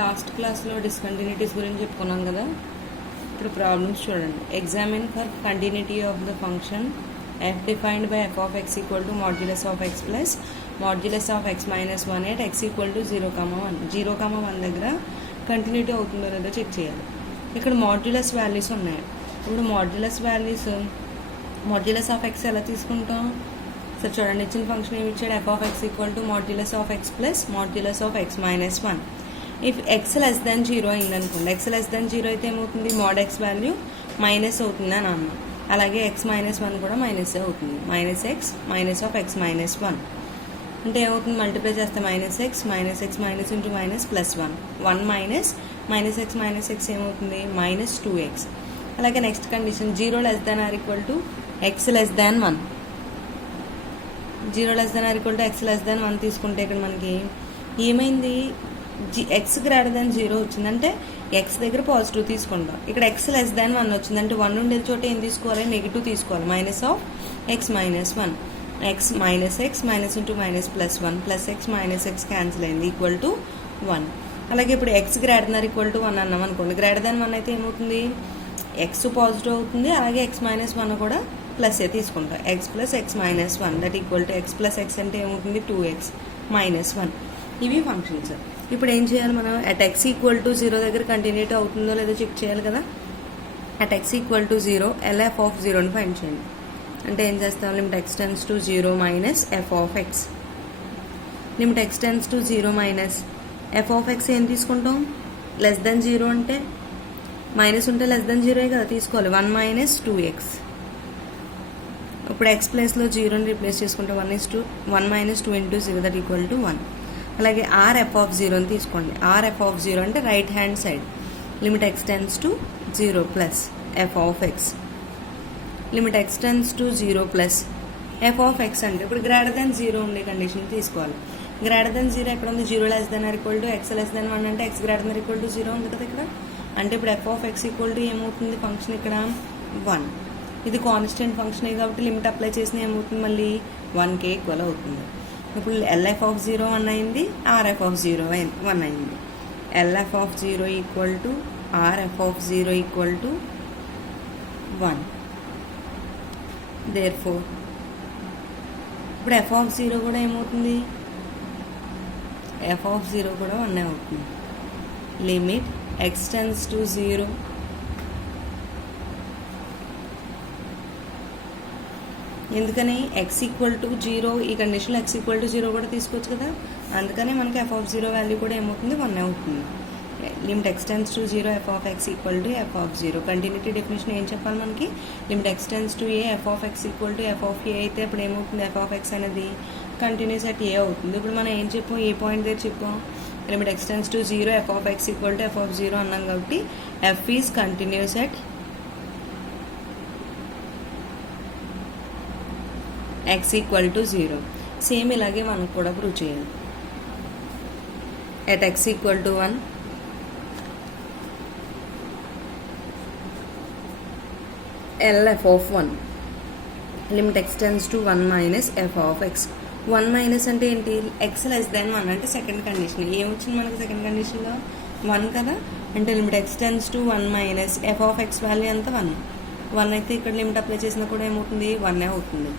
Last క్లాస్లో discontinuities గురించి చెప్పుకున్నాం కదా. ఇప్పుడు ప్రాబ్లమ్స్ చూడండి. Examine for continuity of the function F defined by F of x equal to modulus of x plus modulus of x minus 1 at X equal to 0,1. 0,1 దగ్గర continuity అవుతుందో లేదో check చేయాలి. ఇక్కడ మాడ్యులస్ వాల్యూస్ ఉన్నాయి. ఇప్పుడు modulus of X ఎలా తీసుకుంటాం? సరే చూడండి, ఇచ్చిన ఫంక్షన్ ఏమి ఇచ్చాడు? F of x equal to modulus of x plus modulus of x minus 1. If X less దాన్ 0 అయిందనుకోండి, ఎక్స్ లెస్ దాన్ 0 అయితే ఏమవుతుంది? మోడ్ ఎక్స్ వాల్యూ మైనస్ అవుతుంది అని అన్నాం. అలాగే ఎక్స్ మైనస్ 1 కూడా మైనస్ అవుతుంది. Minus x minus of x minus 1 అంటే ఏమవుతుంది? మల్టిప్లై చేస్తే minus x minus into minus plus 1 minus x ఏమవుతుంది? Minus 2x. అలాగే next condition 0 less than or equal to x less than 1. 0 less than or equal to x less than 1 తీసుకుంటే ఇక్కడ మనకి ఏమైంది? X greater దాన్ 0 వచ్చిందంటే X దగ్గర positive తీసుకుంటాం. ఇక్కడ ఎక్స్ లెస్ దాన్ 1 వచ్చిందంటే 1 ఉండేది చోట ఏం తీసుకోవాలి? నెగిటివ్ తీసుకోవాలి. Minus of x minus 1. X minus into minus plus 1 plus X minus X cancel అయింది, ఈక్వల్ టు 1. అలాగే ఇప్పుడు X greater than equal to 1 అన్నాం అనుకోండి. గ్రేటర్ దాన్ 1 అయితే ఏమవుతుంది? ఎక్స్ పాజిటివ్ అవుతుంది. అలాగే ఎక్స్ మైనస్ 1 కూడా ప్లస్ ఏ తీసుకుంటాం. X plus X minus 1 that equal to X plus X అంటే ఏమవుతుంది? 2x minus 1. ఇవి ఫంక్షన్స్. ఇప్పుడు ఏం చేయాలి మనం? అట్ ఎక్స్ ఈక్వల్ టు 0 దగ్గర కంటిన్యూటీ అవుతుందో లేదో చెక్ చేయాలి కదా. At x equal to 0 LF of 0ని ఫైండ్ చేయండి. అంటే ఏం చేస్తాం? Limit x tends to 0 minus f of x. Limit x tends to 0 minus f of x ఏం తీసుకుంటాం? లెస్ దెన్ 0 అంటే మైనస్ ఉంటే లెస్ దెన్ 0 కదా తీసుకోవాలి. 1 మైనస్ 2x. ఇప్పుడు ఎక్స్ ప్లేస్లో 0ని రీప్లేస్ చేసుకుంటే 1 minus 2 into 0 that equal to 1. అలాగే ఆర్ ఎఫ్ ఆఫ్ 0ని తీసుకోండి. ఆర్ ఎఫ్ ఆఫ్ 0 అంటే right hand side. Limit x tends to 0 plus f of x. Limit x tends to 0 plus f of x అంటే ఇప్పుడు greater than 0 ఉండే condition తీసుకోవాలి. Greater than 0 ఎక్కడ ఉంది? 0 less than or equal to x less than 1 అంటే x greater than equal to 0 ఉంది కదా ఇక్కడ. అంటే ఇప్పుడు F of x equal to ఏమవుతుంది? ఫంక్షన్ ఇక్కడ 1. ఇది కాన్స్టెంట్ ఫంక్షన్ కాబట్టి లిమిట్ అప్లై చేసిన ఏమవుతుంది? మళ్ళీ 1కే ఈక్వల్ అవుతుంది. ఇప్పుడు ఎల్ఎఫ్ ఆఫ్ 0 1 అయింది, ఆర్ఎఫ్ ఆఫ్ 0 1 అయింది. LF of 0 equal to RF of 0 equal to 1. Therefore ఇప్పుడు ఎఫ్ ఆఫ్ 0 కూడా ఏమవుతుంది? ఎఫ్ ఆఫ్ 0 కూడా 1 అవుతుంది. లిమిట్ ఎక్స్ టెన్స్ టు 0 ఎందుకని? ఎక్స్ ఈక్వల్ టు 0 ఈ కండిషన్లో ఎక్స్ ఈక్వల్ టు 0 కూడా తీసుకోవచ్చు కదా. అందుకని మనకి ఎఫ్ ఆఫ్ 0 వాల్యూ కూడా ఏమవుతుంది? 1 అవుతుంది. Limit x tends to 0 f of x equal to f of 0. Continuity definition ఏం చెప్పాలి మనకి? Limit x tends to a f of x equal to f of a అయితే ఇప్పుడు ఏమవుతుంది? ఎఫ్ ఆఫ్ ఎక్స్ అనేది కంటిన్యూస్ అట్ ఏ అవుతుంది. ఇప్పుడు మనం ఏం చెప్పాం? ఏ పాయింట్ దగ్గర చెప్పాం? Limit x tends to 0 f of x equal to f of 0 అన్నాం కాబట్టి F is continuous at x equal to 0. Same ఇలాగే మనం కూడా ప్రూవ్ చేయాలి. At X equal to 1 LF of 1 limit x tends to 1 minus f of x. 1 minus అంటే ఏంటి? X less than 1 అంటే second condition. ఏమొచ్చింది మనకి సెకండ్ కండిషన్లో? 1 కదా. అంటే limit x tends to 1 minus f of X value ఎంత? 1 అయితే ఇక్కడ లిమిట్ అప్లై చేసినా కూడా ఏమవుతుంది? 1 అవుతుంది.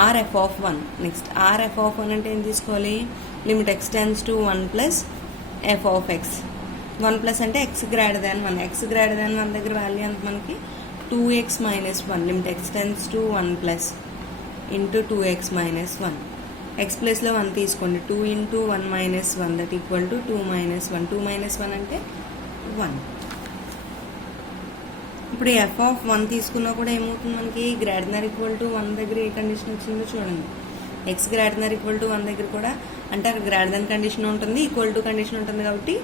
R F of 1. Next R F of 1 అంటే ఏం తీసుకోవాలి? Limit x tends to 1 plus f of x. 1 plus అంటే x greater than 1. X greater than 1 దగ్గర వాల్యూ ఎంత మనకి? 2x minus 1. Limit x tends to 1 plus into 2x minus 1. X ప్లేస్లో 1 తీసుకోండి. 2 into 1 minus 1 that equal to 2 minus 1. 2 minus 1 అంటే 1. ఇప్పుడు F of 1 తీసుకున్నా కూడా ఏమవుతుంది మనకి? గ్రేటర్ దాన్ ఈక్వల్ టు 1 దగ్గర ఏ కండిషన్ వచ్చిందో చూడండి. X greater than equal to 1 దగ్గర కూడా అంటే అక్కడ గ్రేటర్ దాన్ కండిషన్ ఉంటుంది, ఈక్వల్ టు కండిషన్ ఉంటుంది కాబట్టి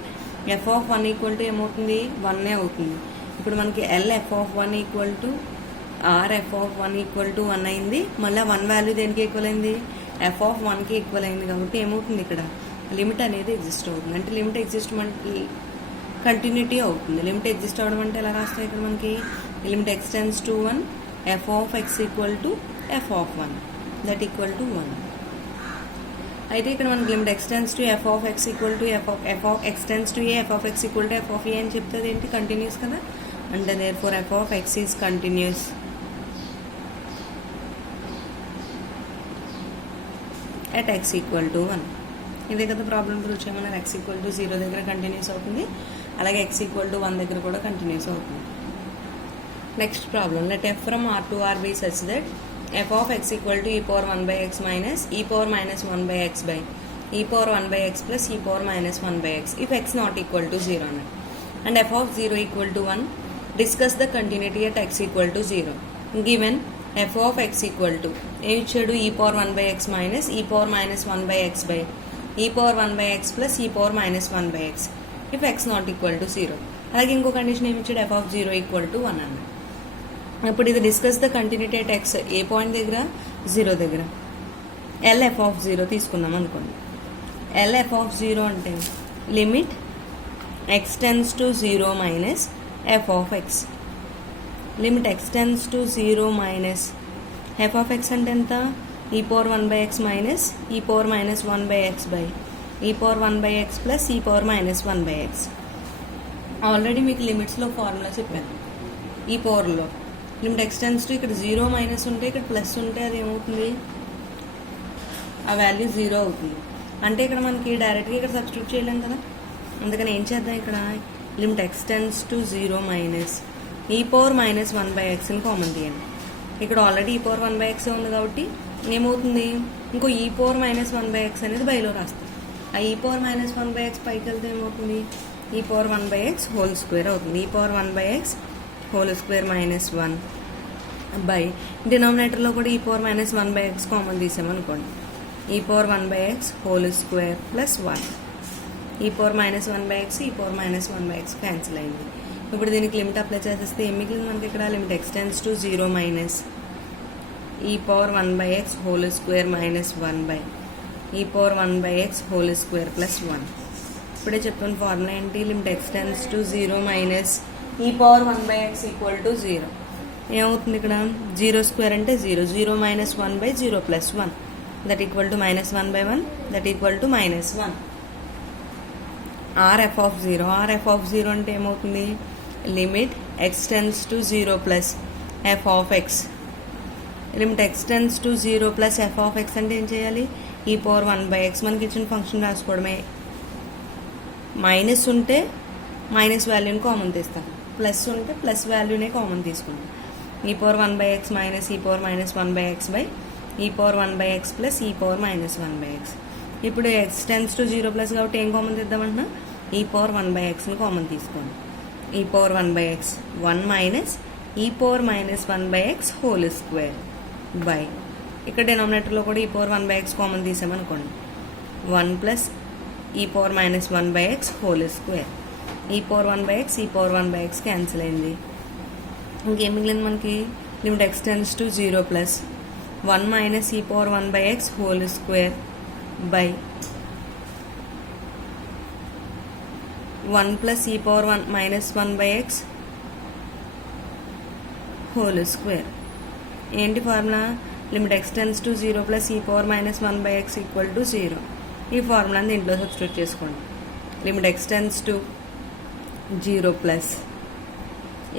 ఎఫ్ ఆఫ్ 1 ఈక్వల్ టు ఏమవుతుంది? 1 అవుతుంది. ఇప్పుడు మనకి L F of 1 equal to R F of 1 equal to 1 అయింది. మళ్ళీ 1 వాల్యూ దేనికి ఈక్వల్ అయింది? ఎఫ్ ఆఫ్ 1కి ఈక్వల్ అయింది కాబట్టి ఏమవుతుంది? ఇక్కడ లిమిట్ అనేది ఎగ్జిస్ట్ అవుతుంది. అంటే లిమిట్ ఎగ్జిస్ట్మెంట్ కంటిన్యూటీ అవుతుంది. లిమిట్ ఎగ్జిస్ట్ అవ్వడం అంటే ఎలా రాస్తాం? ఇక్కడ మనకి limit x tends to 1 f of x equal to f of 1 that equal to 1. అయితే ఇక్కడ మనకి limit x tends to f of x equal to f of x tends to a f of x equal to f of a అని చెప్తుంది ఏంటి continuous కదా అంటే there for f of x is continuous at x equal to 1 ఇదే కదా problem prove చేయమన్నారు x equal to 0 దగ్గర continuous అవుతుంది అలాగే x ఈక్వల్ టు 1 దగ్గర కూడా కంటిన్యూస్ అవుతుంది next problem let f from r to r be such that f of x equal to e power 1 by x minus e power minus 1 by x by e power 1 by x plus e power minus 1 by x if x not equal to 0 and f of 0 equal to 1 discuss the continuity at x equal to 0 given f of x equal to e power 1 by x minus e power minus 1 by x by e power 1 by x plus e power minus 1 by x if x not equal to 0 అలాగే ఇంకో condition ఏమి ఇచ్చాడు f of 0 equal to 1 అన్నాడు ఇప్పుడు ఇది discuss the continuity at X A point దగ్గర 0 దగ్గర L F of 0 తీసుకున్నాం అనుకోండి ఎల్ ఎఫ్ ఆఫ్ 0 అంటే limit x tends to 0 minus f of x limit x tends to 0 minus f of x అంటే ఎంత ఈ power 1 by x minus e power minus 1 by X by e power 1 by X plus e power minus 1 by X already మీకు లిమిట్స్లో formula చెప్పాను ఈ పవర్లో limit x tends to ఇక్కడ 0 minus ఉంటే ఇక్కడ ప్లస్ ఉంటే అది ఏమవుతుంది ఆ వాల్యూ 0 అవుతుంది అంటే ఇక్కడ మనకి డైరెక్ట్గా ఇక్కడ సబ్స్టిట్యూట్ చేయలేం కదా అందుకని ఏం చేద్దాం ఇక్కడ limit x tends to 0 minus e power minus 1 by ఎక్స్ని common తీయండి ఇక్కడ ఆల్రెడీ ఈ పవర్ 1 బై ఎక్స్ ఉంది కాబట్టి ఏమవుతుంది ఇంకో ఈ పవర్ మైనస్ 1 బై ఎక్స్ అనేది బైలో రాస్తాం ఆ ఈ పవర్ మైనస్ 1 బై ఎక్స్ పైకి వెళ్తే ఏమవుతుంది e power 1 by x whole square అవుతుంది e power 1 by x whole square minus 1 by డినామినేటర్లో కూడా e power minus 1 by x common తీసామనుకోండి e power 1 by x whole square plus 1 e power minus 1 by x e power minus 1 by x cancel అయింది ఇప్పుడు దీనికి limit apply చేసేస్తే ఏం మిగిలింది మనకి ఇక్కడ limit x tends to 0 minus e power 1 by x whole square minus 1 by e power 1 by x whole square plus 1 ఇప్పుడే చెప్పిన ఫార్ములా ఏంటి limit x tends to 0 minus e power 1 by x equal to 0 ఏమవుతుంది ఇక్కడ 0 square అంటే 0 minus 1 by 0 plus 1 that equal to minus 1 by 1 that equal to minus 1 or F of 0 or F of 0 అంటే ఏమవుతుంది limit x tends to 0 plus f of x limit x tends to 0 plus f of x అంటే ఏం చేయాలి ఈ power 1 by X మనకి ఇచ్చిన function రాసుకోవడమే minus ఉంటే minus వాల్యూని కామన్ తీస్తాం ప్లస్ ఉంటే ప్లస్ వాల్యూనే కామన్ తీసుకుంటాం ఈ power 1 by x minus e power minus 1 by X by e power 1 by X plus e power minus 1 by X ఇప్పుడు ఎక్స్ టెన్స్ టు 0 ప్లస్ కాబట్టి ఏం common తీద్దామంటున్నా ఈ పవర్ 1 బై ఎక్స్ని కామన్ తీసుకోండి e power 1 by x 1 minus e power minus 1 by x whole square by ఇక్కడ డినామినేటర్లో కూడా e power 1 by x common తీసామనుకోండి 1 plus e power minus 1 by x whole square e power 1 by x e power 1 by x cancel అయింది ఇంకేం మిగిలింది మనకి limit x tends to 0 plus 1 minus e power 1 by x whole square by 1 plus e power 1 minus 1 by x whole square ఏంటి formula limit x tends to 0 plus e power minus 1 by x equal to 0 ఈ ఫార్ములాని దీంట్లో substitute చేసుకోండి limit x tends to 0 plus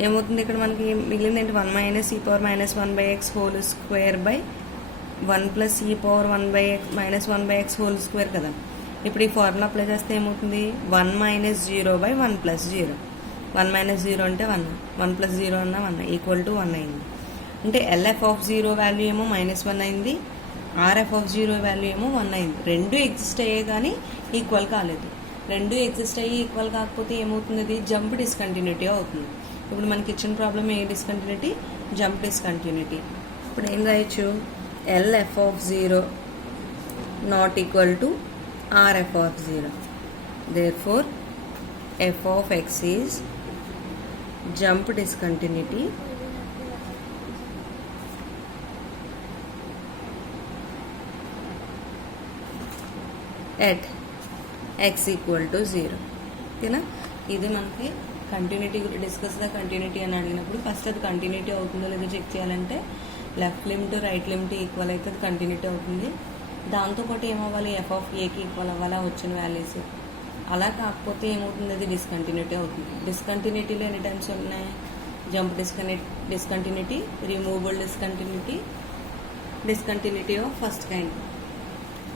ఏమవుతుంది ఇక్కడ మనకి మిగిలింది ఏంటి 1 minus e power minus 1 by x whole square by 1 plus e power 1 by x minus 1 by x whole square కదా ఇప్పుడు ఈ ఫార్ములా అప్లై చేస్తే ఏమవుతుంది 1 మైనస్ 0 బై 1 ప్లస్ 0 1 మైనస్ 0 అంటే 1 1 ప్లస్ 0 అన్న 1 ఈక్వల్ టు 1 అయింది అంటే ఎల్ఎఫ్ ఆఫ్ 0 వాల్యూ ఏమో మైనస్ 1 అయింది ఆర్ఎఫ్ ఆఫ్ 0 వాల్యూ ఏమో 1 అయింది రెండు ఎగ్జిస్ట్ అయ్యే కానీ ఈక్వల్ కాలేదు రెండు ఎగ్జిస్ట్ అయ్యి ఈక్వల్ కాకపోతే ఏమవుతుంది అది జంప్ డిస్కంటిన్యూటీ అవుతుంది ఇప్పుడు మనకి ఇచ్చిన ప్రాబ్లం ఏ డిస్కంటిన్యూటీ జంప్ డిస్కంటిన్యూటీ ఇప్పుడు ఏం రాయొచ్చు LF of 0 not equal to RF of 0 therefore f of x is jump discontinuity at x equal to 0 ఓకేనా ఇది మనకి కంటిన్యూటీ డిస్కస్ ద కంటిన్యూటీ అని అడిగినప్పుడు ఫస్ట్ అది కంటిన్యూటీ అవుతుందో లేదో చెక్ చేయాలంటే left limit right limit equal అయితే అది కంటిన్యూటీ అవుతుంది దాంతోపాటు ఏమవ్వాలి, ఎఫ్ ఆఫ్ ఏకి ఈక్వల్ అవ్వాలా వచ్చిన వాల్యూస్. అలా కాకపోతే ఏమవుతుంది, అది డిస్కంటిన్యూటీ అవుతుంది. డిస్కంటిన్యూటీలో ఎన్ని టైమ్స్ ఉన్నాయి, jump discontinuity, removable discontinuity, discontinuity of first kind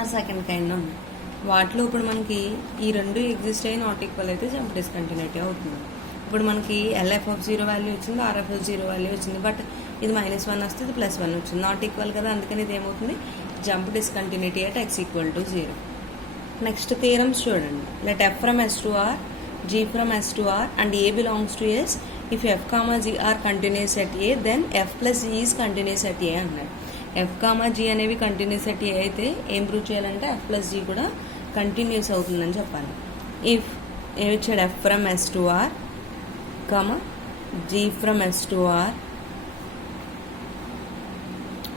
ఆ సెకండ్ కైండ్ ఉన్నాయి. వాటిలో ఇప్పుడు మనకి ఈ రెండు ఎగ్జిస్ట్ అయ్యి నాట్ ఈక్వల్ అయితే జంప్ డిస్కంటిన్యూటీ అవుతుంది. ఇప్పుడు మనకి ఎల్ఎఫ్ ఆఫ్ 0 వాల్యూ వచ్చింది, ఆర్ఎఫ్ ఆఫ్ 0 వాల్యూ వచ్చింది, బట్ ఇది -1 వస్తే ఇది +1 వచ్చింది, నాట్ ఈక్వల్ కదా, అందుకని ఇది ఏమవుతుంది, jump discontinuity at x = 0. Next theorems చూడండి. Let f from S to R, g from S to R and a belongs to S. If f, g are continuous at A, then f plus g is continuous at A అన్నాడు. f, g అనేవి continuous at ఏ అయితే ఏం prove చేయాలంటే f plus g కూడా continuous అవుతుందని చెప్పాలి. If ఏమి ఇచ్చాడు, f from S to R, g from S to R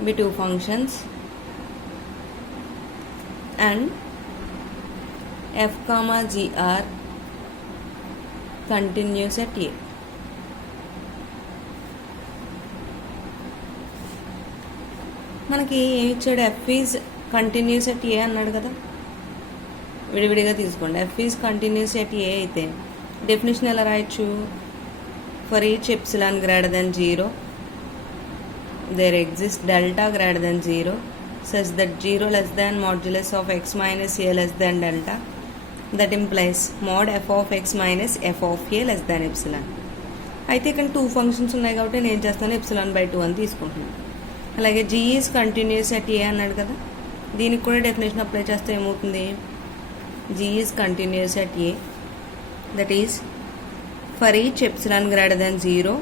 be two functions and f, g are continuous at A. మనకి ఏమి ఇచ్చాడు, f is continuous at a అన్నాడు కదా, విడివిడిగా తీసుకోండి. F is continuous at a అయితే డెఫినేషన్ ఎలా రాయొచ్చు, for each epsilon greater than 0 there exist delta greater than 0 such that 0 less than modulus of x minus a less than delta, that implies mod f of x minus f of a less than epsilon. అయితే ఇక్కడ 2 functions ఉన్నాయి కాబట్టి నేను ఏం చేస్తాను, ε/2 అని తీసుకుంటున్నాను. అలాగే g is continuous at a అన్నాడు కదా, దీనికి కూడా డెఫినేషన్ అప్లై చేస్తే ఏమవుతుంది, g is continuous at a, that is for each epsilon greater than 0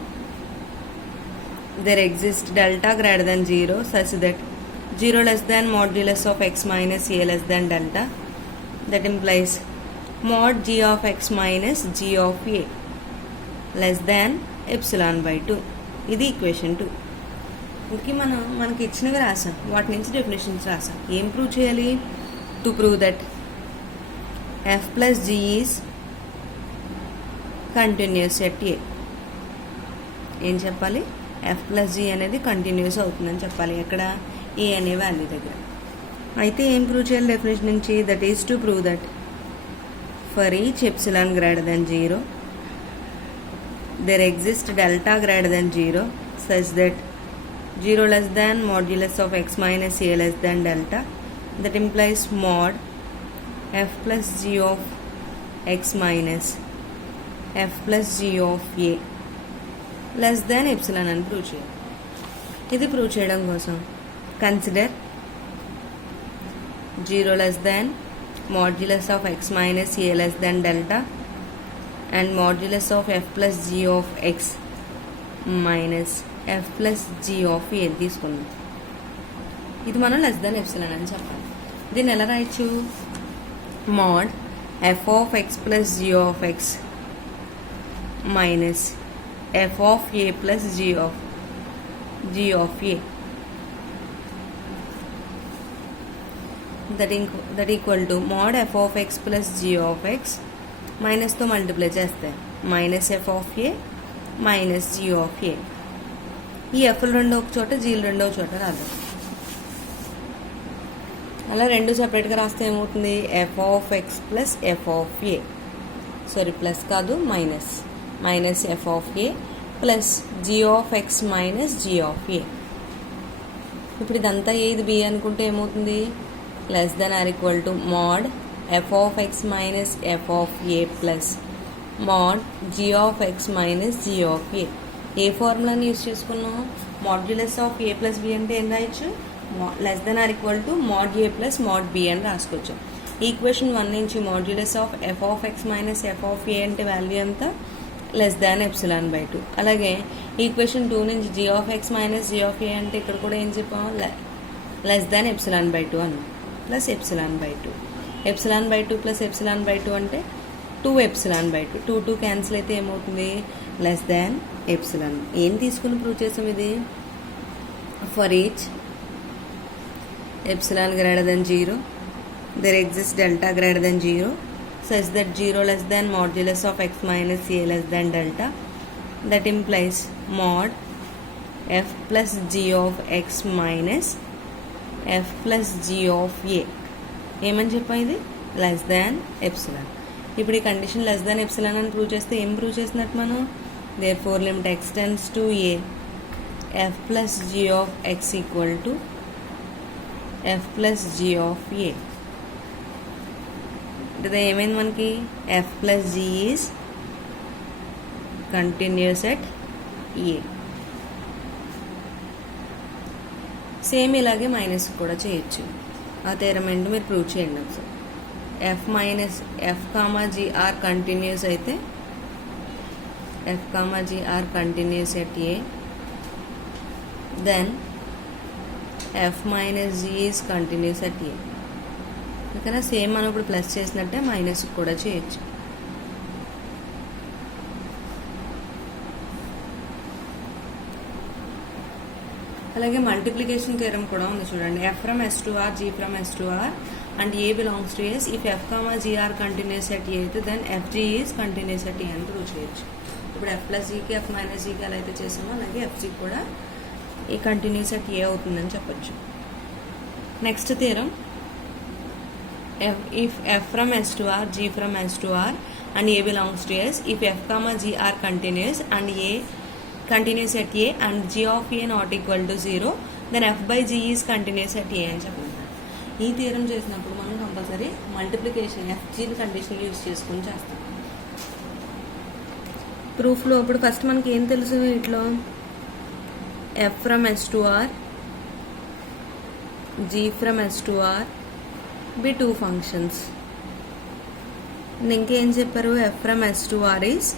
there exist delta greater than 0 such that 0 less than modulus of x minus a less than delta, that implies mod g of x minus g of a less than ε/2. ఇది equation 2. ఇంకే మనకి ఇచ్చినవి రాసాం, వాటి నుంచి definitions రాసాం. ఏం prove చేయాలి, to prove that f plus g is continuous at ఏ. ఏం చెప్పాలి, f plus g అనేది కంటిన్యూస్ అవుతుందని చెప్పాలి, ఎక్కడ, ఏ అనే వాల్యూ దగ్గర. అయితే ఏం ప్రూవ్ చేయాలి డెఫినేషన్ నుంచి, that is to prove that for each epsilon greater than 0 there exist delta greater than 0 such that 0 less than modulus of x minus a less than delta, that implies mod f plus g of x minus f plus g of a less than epsilon అని prove చేయాలి. ఇది prove చేయడం కోసం consider 0 less than modulus of x minus a less than delta and modulus of f plus g of x minus f plus g of a తీసుకున్నాం. ఇది మనం less than epsilon అని చెప్పాలి. దీన్ని ఎలా రాయొచ్చు, mod f of x plus g of x minus f of a plus g of a that equal to mod f of x plus g of x మైనస్తో multiply చేస్తే minus f of a minus g of a. ఈ ఎఫ్లు రెండో ఒక చోట, జీలు రెండో చోట రాదు. అలా రెండు సపరేట్గా రాస్తే ఏమవుతుంది, f of x plus f of a, sorry plus కాదు minus f of a plus g of x minus g of a. ఇప్పుడు ఇదంతా ఏ, ఇది బి అనుకుంటే ఏమవుతుంది, less than or equal to mod f of x minus f of a plus mod g of x minus g of a. ఏ ఫార్ములాని use చేసుకున్నాం, modulus of a plus b అంటే ఏం రాయొచ్చు, less than or equal to mod a plus mod b అని రాసుకోవచ్చు. Equation 1 నుంచి modulus of f of x minus f of a అంటే వాల్యూ ఎంత, లెస్ దాన్ ε/2. అలాగే ఈక్వేషన్ 2 నుంచి g of x minus g of a అంటే ఇక్కడ కూడా ఏం చెప్పాం, లెస్ దాన్ ε/2 అన్నాం, ప్లస్ ε/2. ε/2 ప్లస్ ε/2 అంటే 2ε/2. 2 క్యాన్సిల్ అయితే ఏమవుతుంది, లెస్ దాన్ ఎప్సిలాన్. ఏం తీసుకుని ప్రూవ్ చేసాం ఇది, for each epsilon greater than 0 there exist delta greater than 0 such that 0 less than modulus of x minus a less than delta, that implies mod f plus g of x minus f plus g of a ఏమని చెప్పా ఇది less than epsilon. ఇప్పుడు ఈ condition less than epsilon అని prove చేస్తే ఏం prove చేసినట్టు మనం therefore limit x tends to a f plus g of x equal to f plus g of a. అంటే ఏమైంది మనకి f plus g is continuous at a. Same ఇలాగే minus కూడా చేయొచ్చు. ఆ థీరం ఏంటో మీరు ప్రూవ్ చేయండి ఒకసారి. F minus f comma g are continuous అయితే f comma g are continuous at a, then f minus g is continuous at a. ఓకేనా సేమ్ మనం ఇప్పుడు ప్లస్ చేసినట్టే మైనస్ కూడా చేయొచ్చు. అలాగే మల్టిప్లికేషన్ థియరం కూడా ఉంది చూడండి. f from s to r g from s to r and a belongs to s. if f comma g are continuous at a అయితే then fg is continuous at a అని prove చేయొచ్చు. ఇప్పుడు F plus జీకి F minus జీకి ఎలా అయితే చేసామో అలాగే FZ కూడా ఈ కంటిన్యూస్ అట్ ఏ అవుతుందని చెప్పొచ్చు. Next theorem if f from S to R g from S to R and a belongs to S if f comma g are continuous and a continuous at a and g of a not equal to 0 then f by g is continuous at a అని చెప్పారు. ఈ theorem చేసినప్పుడు మనం compulsory multiplication f g condition use చేసుకుని చేస్తాం. ప్రూఫ్లో ఇప్పుడు first మనకి ఏం తెలుసు వీటిలో F from S to R g from S to R be two functions. ఇంకేం చెప్పారు f from S to R is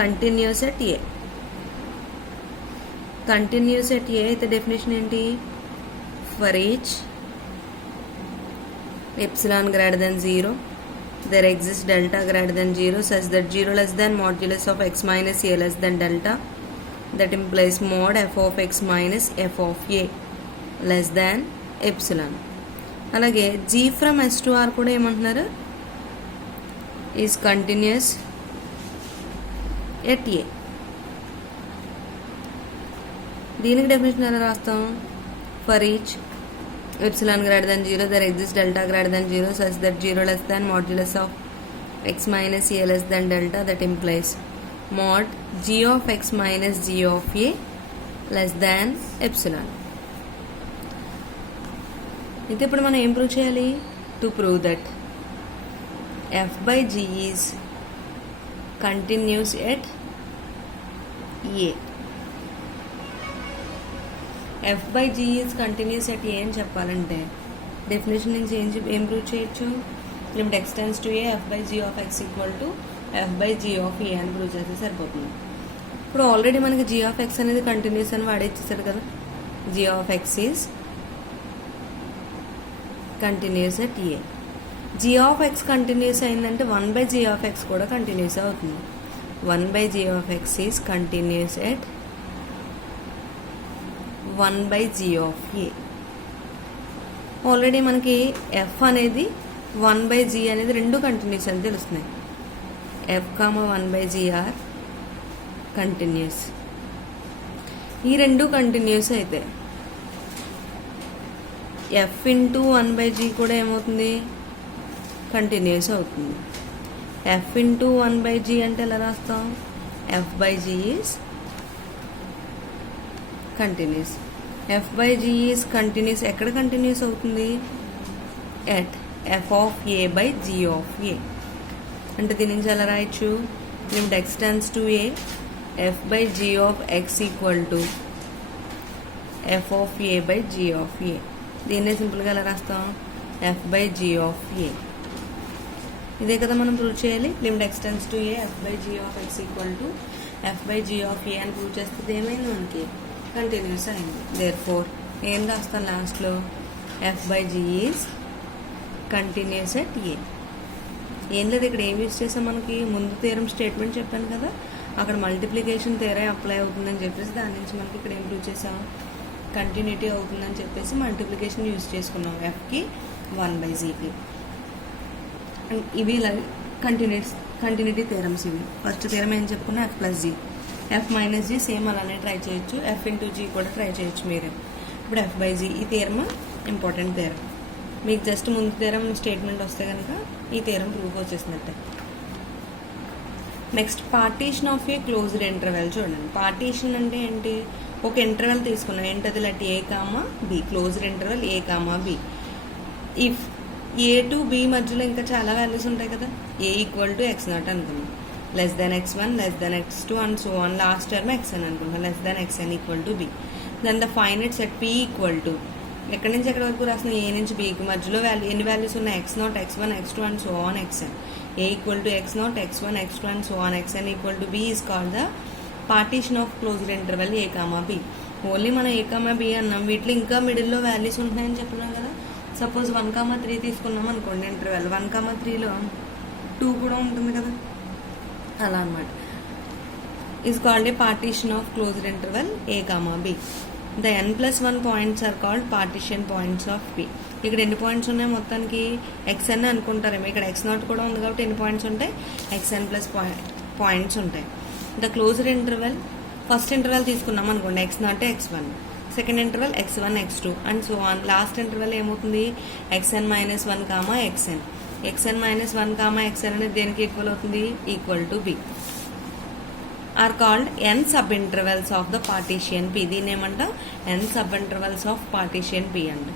continuous at a. Continuous at a అయితే డెఫినేషన్ ఏంటి for each epsilon greater than 0 there exists delta greater than 0 such that 0 less than modulus of x minus a less than delta, that implies mod f of x minus f of a less than epsilon. అలాగే g from s to r కూడా ఏమంటున్నారు is continuous at a. దీనికి definition ఎలా రాస్తాం for each epsilon greater than 0 there exists delta greater than 0 such that 0 less than modulus of x minus a less than delta, that implies mod g of x minus g of a less than epsilon. అయితే ఇప్పుడు మనం ఏం prove చేయాలి to prove that f by g is continuous at a. F by g is continuous at a అని చెప్పాలంటే definition నుంచి ఏం prove చేయొచ్చు limit x tends to a f by g of x equal to f by g of a అని prove చేస్తే సరిపోతుంది. ఇప్పుడు already మనకి జీ ఆఫ్ ఎక్స్ అనేది కంటిన్యూస్ అని వాడేచ్చేసాడు కదా. G of x is continuous at a. G of X continuous అయిందంటే 1 బై జీ ఆఫ్ ఎక్స్ కూడా కంటిన్యూస్ అవుతుంది. 1 by g of x is continuous at 1 by g of a. Already మనకి f అనేది 1 by g అనేది రెండు continuous అని తెలుస్తున్నాయి. f, 1 by g are continuous. ఈ రెండు కంటిన్యూస్ అయితే f ఇంటూ 1 by g కూడా ఏమవుతుంది కంటిన్యూస్ అవుతుంది. f ఇంటూ 1 by g అంటే ఎలా రాస్తాం f by g is continuous. f by g is continuous ఎక్కడ కంటిన్యూస్ అవుతుంది at f of a by g of a. అంటే దీని నుంచి ఎలా రాయొచ్చు limit x tends to a f by g of x equal to f of a by g of a. దీన్నే సింపుల్గా ఎలా రాస్తాం f by g of a. ఇదే కదా మనం ప్రూవ్ చేయాలి. Limit x tends to a f by g of x equal to f by g of a అని prove చేస్తే ఏమైంది మనకి కంటిన్యూస్ అయింది. దేర్ఫోర్ ఏం రాస్తాం లాస్ట్లో f by g is continuous at ఏ. ఏం లేదు ఇక్కడ ఏం యూజ్ చేసాం మనకి ముందు థియరం స్టేట్మెంట్ చెప్పాను కదా అక్కడ మల్టిప్లికేషన్ థియరీ అప్లై అవుతుందని చెప్పేసి దాని నుంచి మనకి ఇక్కడ ఏం ప్రూవ్ చేసాం కంటిన్యూటీ అవుతుందని చెప్పేసి మల్టిప్లికేషన్ యూజ్ చేసుకున్నాం ఎఫ్కి 1 by జీకి. ఇవి ఇలా కంటిన్యూటీ థియరమ్స్. ఇవి ఫస్ట్ థియరం ఏం చెప్పుకున్నా f plus g f minus g same అలానే ట్రై చేయొచ్చు. ఎఫ్ ఇంటూ జీ కూడా ట్రై చేయొచ్చు మీరే. ఇప్పుడు ఎఫ్ బై జీ ఈ థియరమ్ ఇంపార్టెంట్ థీరం. మీకు జస్ట్ ముందు థీరం స్టేట్మెంట్ వస్తే కనుక ఈ థీరం ప్రూఫ్ వచ్చేసినట్టే. Next partition of a closed interval చూడండి. పార్టీషన్ అంటే ఏంటి? ఒక ఇంటర్వెల్ తీసుకున్నాం, ఏంటది? Let a comma b, closed interval A comma B. If a to b మధ్యలో ఇంకా చాలా వాల్యూస్ ఉంటాయి కదా, a equal to x naught అనుకున్నాం, less than x1 less than x2 and so on, last term xn అనుకుంటాం, less than xn equal to b. Then the finite set p equal to ఎక్కడి నుంచి ఎక్కడి వరకు రాసిన, ఏ నుంచి బీకి మధ్యలో ఎన్ని వాల్యూస్ ఉన్నాయి? x0 x1 x2 and so on xn. a equal to x0 x1 x2 and so on xn equal to b is called the partition of closed interval A comma b. Only మనం a comma B అన్నాం, వీటిలో ఇంకా మిడిల్లో values ఉంటున్నాయని చెప్తున్నాం కదా. Suppose 1,3 తీసుకున్నాం అనుకోండి interval, 1,3లో 2 కూడా ఉంటుంది కదా, అలా అనమాట. Is called a partition of closed interval A comma b. The n+1 points are called partition points of P. ఇక్కడ ఎన్ని పాయింట్స్ ఉన్నాయి మొత్తానికి? xn అనుకుంటారేమో, ఇక్కడ x0 కూడా ఉంది కాబట్టి ఎన్ని పాయింట్స్ ఉంటాయి? xn ప్లస్ పాయింట్స్ ఉంటాయి. The closed interval, first interval తీసుకున్నాం అనుకోండి, x0 x1, second interval x1 x2 and so on, last interval ఏమవుతుంది? xn - 1 comma xn. xn - 1 comma xn అనేది దేనికి ఈక్వల్ అవుతుంది? Equal to b. Are called n sub intervals of the partition p. దీన్ని ఏమంట? n sub intervals of partition p అండి.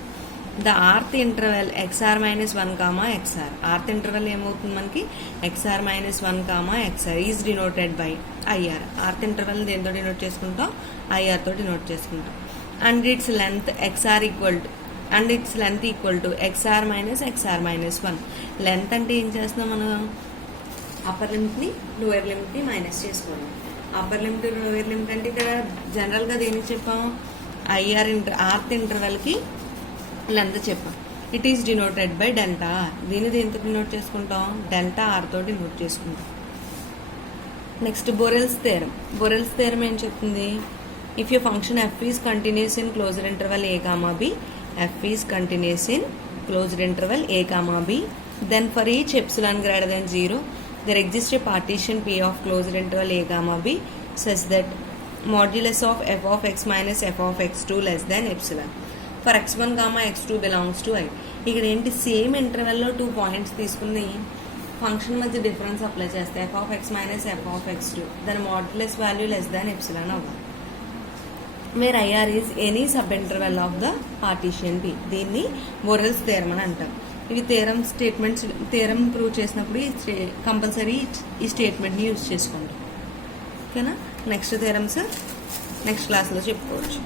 The rth interval xr - 1 comma xr. ఆర్త్ interval ఏమవుతుంది మనకి? xr - 1 comma xr is denoted by ir. ఆర్త్ interval దేంతో denote చేసుకుంటాం? ir తో denote చేసుకుంటాం. And its length xr equal to xr - xr - 1. Length అంటే ఏం చేస్తున్నాం మనం? అప్పర్ లిమిట్ని లోయర్ లిమిట్ని మైనస్ చేసుకోవాలి. అప్పర్ లిమిట్ లోయర్ లిమిట్ అంటే ఇక్కడ జనరల్గా దేనికి చెప్పాం? ఆర్త్ ఇంటర్వెల్కి లెంత్ చెప్పాం. It is denoted by delta R. దీన్ని దేంతో డినోట్ చేసుకుంటాం? డెల్టా ఆర్ తోటి డినోట్ చేసుకుంటాం. Next Borel's theorem. Borel's theorem ఏం చెప్తుంది? If you function F is continuous in closed interval A comma B, F is continuous in closed interval A comma B, then for each epsilon greater than 0 there exists a partition p of closed interval a comma b such that modulus of f of x minus f of x2 less than epsilon for x1 comma x2 belongs to I. ఇక్కడ ఏంటి? Same ఇంటర్వెల్లో 2 points తీసుకుని function మధ్య difference apply చేస్తే f of x minus f of x2 దాని modulus value less than epsilon అవ్వాలి. Where IR is any sub interval of the partition p. దీన్ని Borel's theorem అని అంటాం. ఇవి థియరం స్టేట్మెంట్స్, థియరం ప్రూవ్ చేసినప్పుడు compulsory ఈ స్టేట్మెంట్ని యూజ్ చేసుకుంటాం. ఓకేనా? నెక్స్ట్ థియరమ్స్ నెక్స్ట్ క్లాస్లో చెప్పుకోవచ్చు.